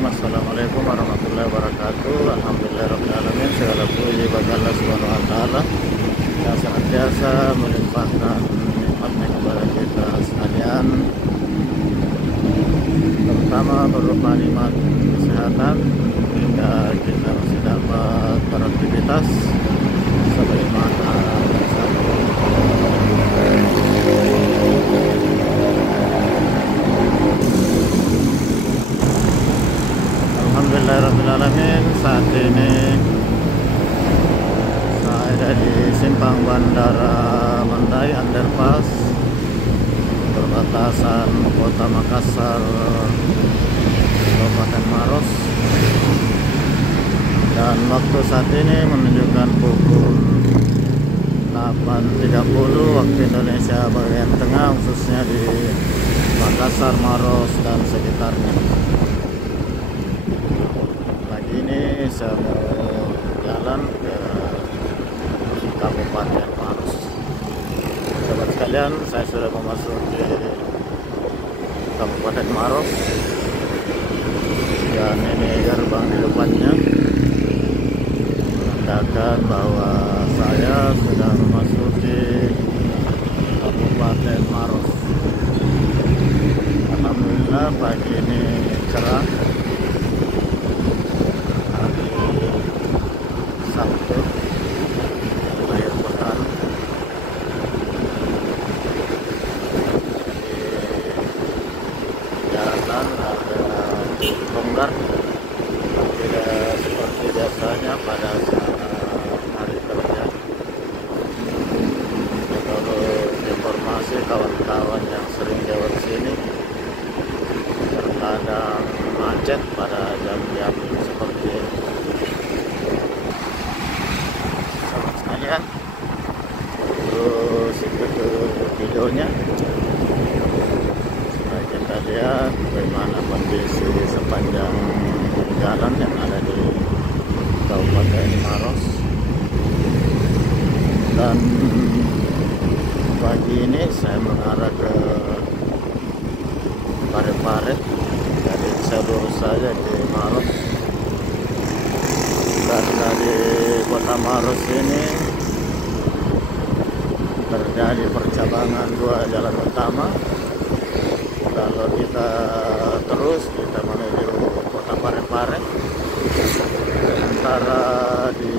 Bismillahirrahmanirrahim. Assalamualaikum warahmatullahi wabarakatuh. Alhamdulillahirabbil alamin. Segala puji bagi Allah Subhanahu wa taala yang senantiasa melimpahkan nikmatnya kepada kita sekalian, terutama berupa nikmat kesehatan hingga kita masih dapat beraktivitas sebagaimana biasanya. Alhamdulillahirrahmanirrahim. Saat ini saya ada di simpang Bandara Mandai Underpass, perbatasan Kota Makassar, Kabupaten Maros, dan waktu saat ini menunjukkan pukul 8.30 waktu Indonesia bagian tengah, khususnya di Makassar, Maros dan sekitarnya. Ini saya mau jalan ke Kabupaten Maros. Sobat sekalian, saya sudah memasuki Kabupaten Maros dan ini gerbang di depannya menandakan bahwa saya sudah memasuki Kabupaten Maros. Alhamdulillah pagi ini cerah, Sabtu akhir pekan. Di jalan ada longgar, tidak seperti biasanya pada saat hari kerja. Menurut informasi kawan-kawan yang sering lewat sini, terkadang macet pada jam-jam seperti ini. Terus itu videonya supaya kita lihat bagaimana kondisi sepanjang jalan yang ada di Kabupaten Maros. Dan pagi ini saya mengarah ke Parepare, jadi saya lurus saja di Maros. Dan dari Kota Maros ini terjadi percabangan dua jalan utama. Kalau kita terus kita menuju Kota Parepare, antara di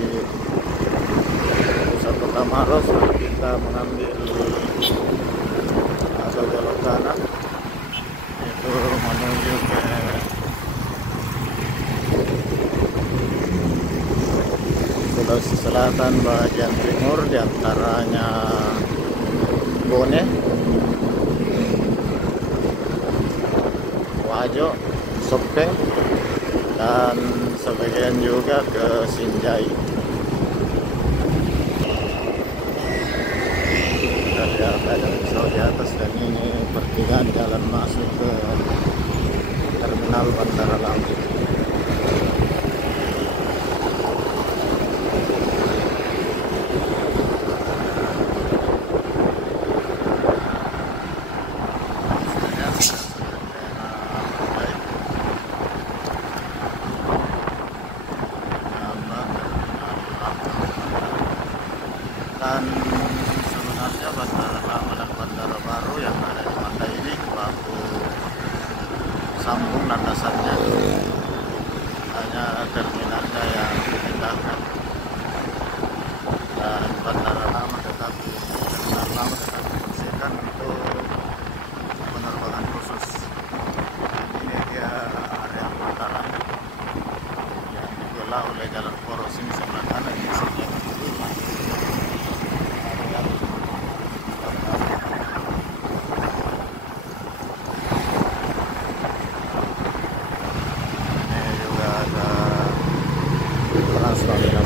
pusat Kota Maros kita mengambil atau belok kanan itu menuju ke Sulawesi Selatan bagian timur, diantaranya Bone, Wajo, Sopeng, dan sebagian juga ke Sinjai. Kita lihat ada pisau di atas, dan ini pertigaan jalan masuk ke terminal Bandara Lampung. Dan sebenarnya bandara lama dan bandara baru yang ada di Mandai ini baku sambung landasannya, hanya terminalnya yang dipindahkan. Dan bandara lama tetap difungsikan untuk penerbangan khusus. Ini dia area bandaranya yang dibelah oleh jalan poros ini sebelah kanan, ini sebelah kiri.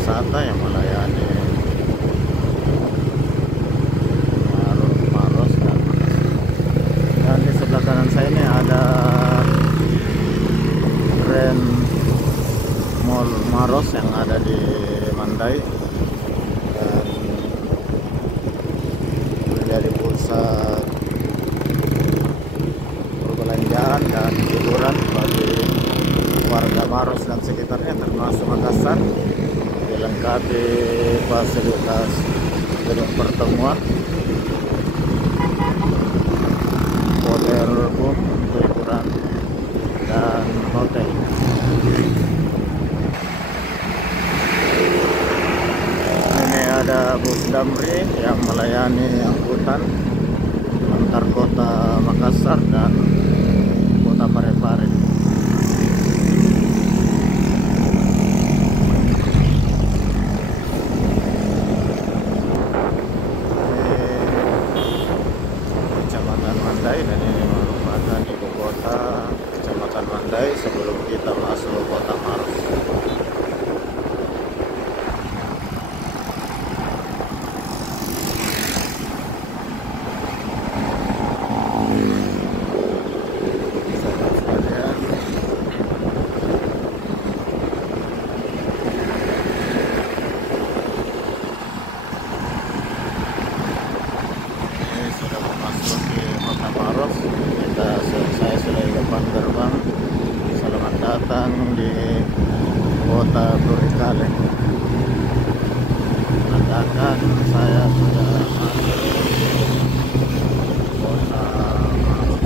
Wisata yang melayani Maros dan Makassar. Dan di sebelah kanan saya ini ada Grand Mall Maros yang ada di Mandai dan menjadi pusat perbelanjaan dan hiburan bagi warga Maros dan sekitarnya termasuk Makassar, dilengkapi fasilitas gedung pertemuan, hotel room untuk hiburan, dan hotel. Ini ada bus Damri yang melayani angkutan antar kota Makassar dan kota Parepare. Kecamatan Mandai, dan ini merupakan ibu kota Kecamatan Mandai sebelum kita masuk kota Maros. Saya sudah di depan gerbang. Selamat datang di kota Burikale. Menandakan saya sudah masuk kota Maros.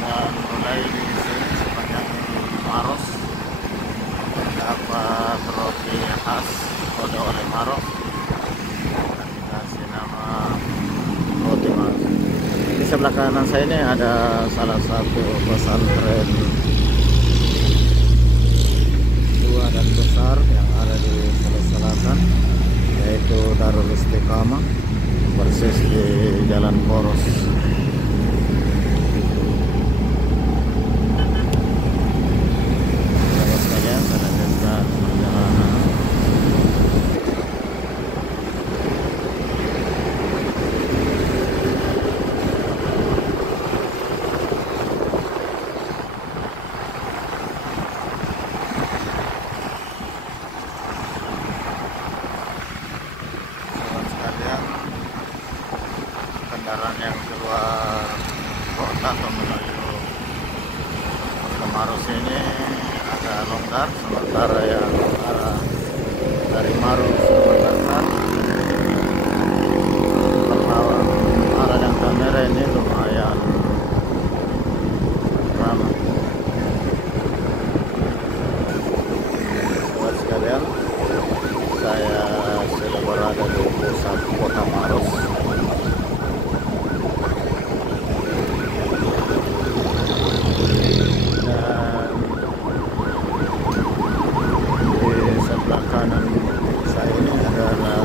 Dan mulai di sini sepanjang Maros terdapat roti khas oleh Maros. Dikasih nama roti Maros. Di sebelah kanan saya ini ada salah satu pesantren tua dan besar yang ada di Sulawesi Selatan, yaitu Darul Istiqamah, persis di Jalan Poros. Sahabat sekalian, saya lanjutkan perjalanan. Kendaraan yang keluar kota atau menuju ke Maros ini agak longgar, sementara yang arah dari Maros ke Makassar arah yang kamera ini lumayan ramai. Buat sekalian, saya sudah berada di pusat kota Maros. Kanan saya ini adalah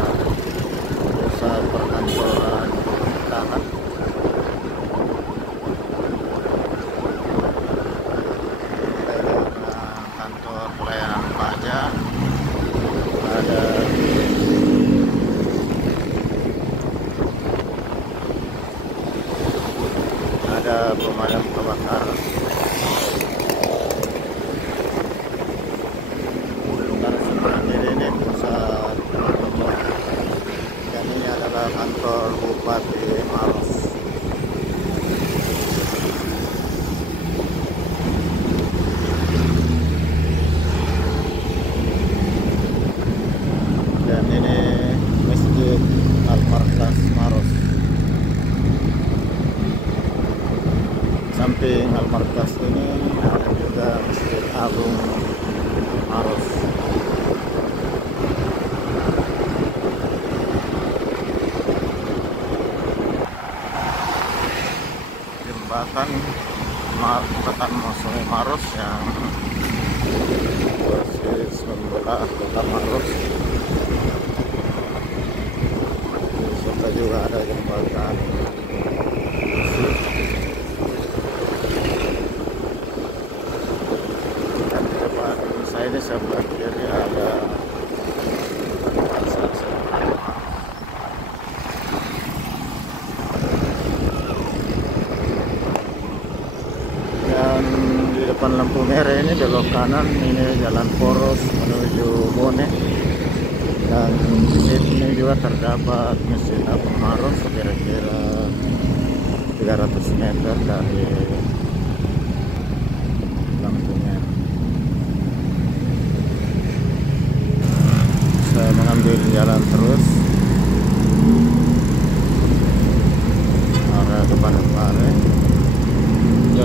pusat perkantoran pemerintahan. Kantor pelayanan pajak, ada pemadam kebakaran. Ini pusat pertemuan, dan ini adalah kantor Bupati Maros. Dan ini Masjid Al-Markas Maros. Samping Al-Markas ini ada juga Masjid Agung Maros. Jembatan Sungai Maros yang persis membelah kota Maros. Di sebelah juga ada jembatan. Dan di depan saya ini sebelah kiri ada depan lampu merah ini belok kanan, ini Jalan Poros menuju Bone, dan di sini juga terdapat Masjid Agung Maros kira-kira 300 meter dari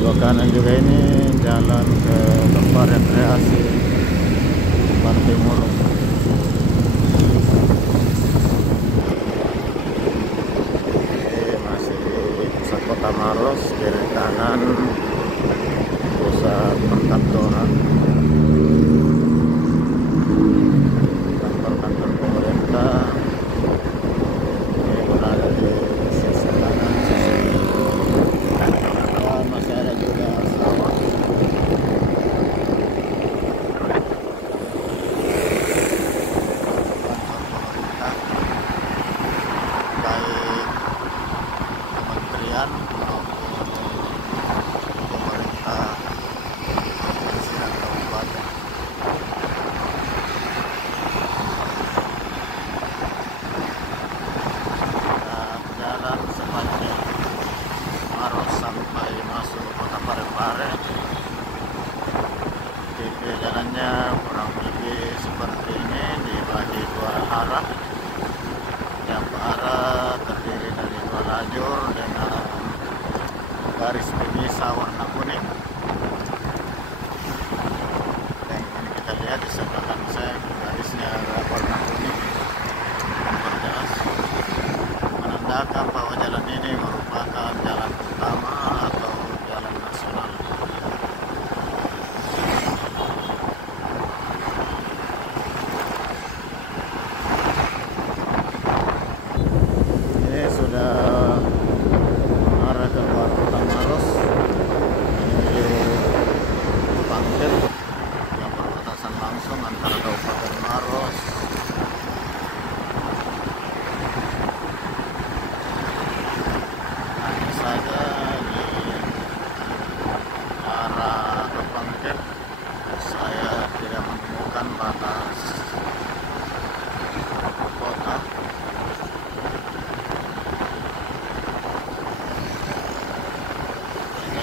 belok kanan juga ini jalan ke tempat rekreasi Pantai Murung. Masih di pusat kota Maros, kiri kanan pusat perkantoran, kantor-kantor pemerintah. Ini berada di sisi kanan, sisi dan masih ada juga sawah. Baik kementerian maupun pemerintah provinsi dan kabupaten. Dan jalan sepanjang Maros sampai masuk kota Parepare. Tipe jalannya kurang lebih seperti ini, dibagi dua arah. Yang arah terdiri dari dua lajur dengan garis pemisah warna kuning. Dan ini kita lihat di sebelah kanan saya garisnya warna kuning memperjelas, menandakan bahwa jalan ini merupakan jalan utama atau jalan nasional. Ini sudah arah ke luar kota Maros menuju Pangkep yang berbatasan langsung antara Kabupaten Maros hanya saja di arah ke Pangkep saya tidak menemukan batas kota.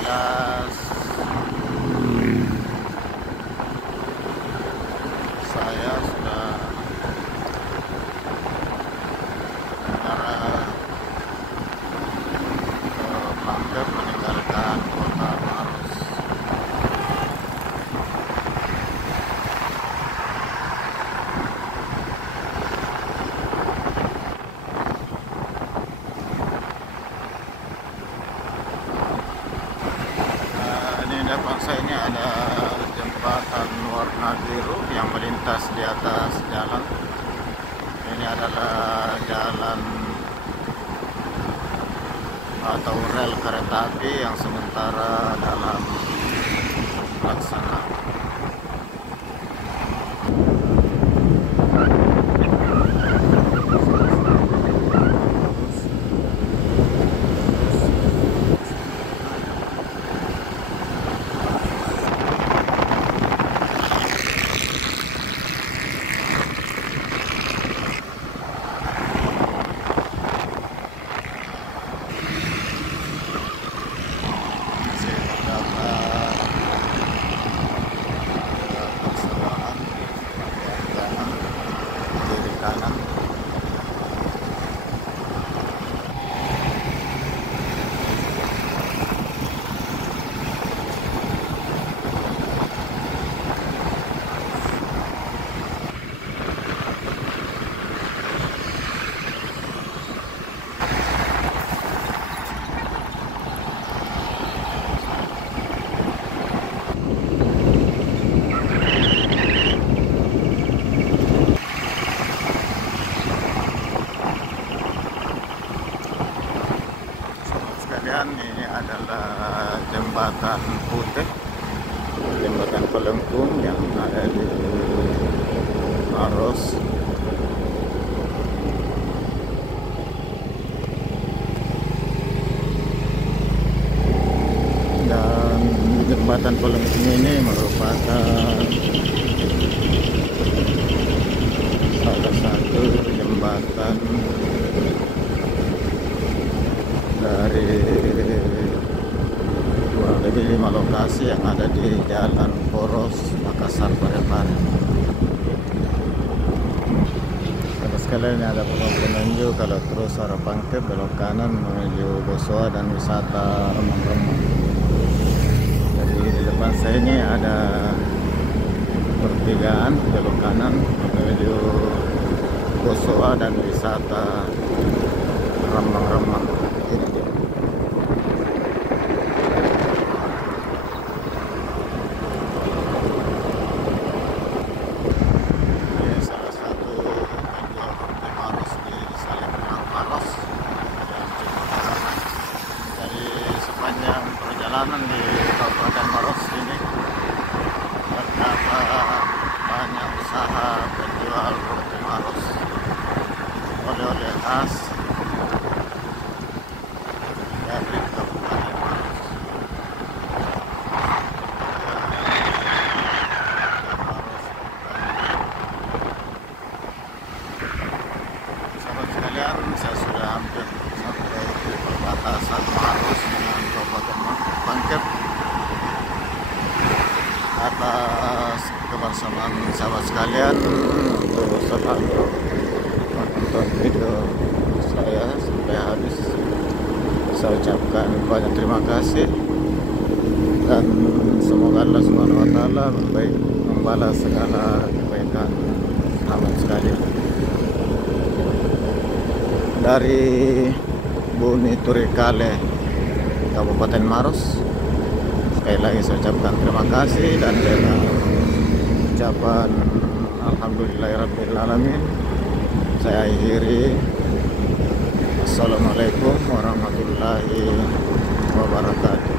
Jelas saya sudah mengarah ke Pangkep meninggalkan kota Maros. Ini depan saya ini ada jembatan warna biru yang melintas di atas jalan. Ini adalah jalan atau rel kereta api yang sementara dalam pelaksanaan. Masih terdapat persawahan kanan, kiri kanan. Sekalian, ini adalah jembatan putih, jembatan Pelengkung yang ada di Maros. Dan jembatan Pelengkung ini merupakan salah satu jembatan dari kurang lebih 5 lokasi yang ada di Jalan Poros Makassar Parepare. Terus sekalian ini ada penunjuk kalau terus arah Pangkep belok kanan menuju Bosoa dan wisata Remang-Remang. ada pertigaan belok kanan menuju Bosowa dan wisata Rambang-Rambang. Ini dia. Ini salah satu penjual roti Maros di Salemba Maros. Dari sepanjang perjalanan di Kabupaten Maros ini terdapat banyak usaha penjual roti Maros, oleh-oleh khas dari Kabupaten Maros. Sahabat sekalian, saya sudah hampir sampai di perbatasan Maros dengan Kabupaten Pangkep. Atas kebersamaan sahabat sekalian untuk selalu menonton video saya sampai habis, saya ucapkan banyak terima kasih dan semoga Allah Subhanahu wa taala membalas segala kebaikan sahabat sekalian. Dari Bumi Turikale, Kabupaten Maros, sekali lagi saya ucapkan terima kasih dan dengan ucapan alhamdulillahirrabbilalamin saya akhiri. Assalamualaikum warahmatullahi wabarakatuh.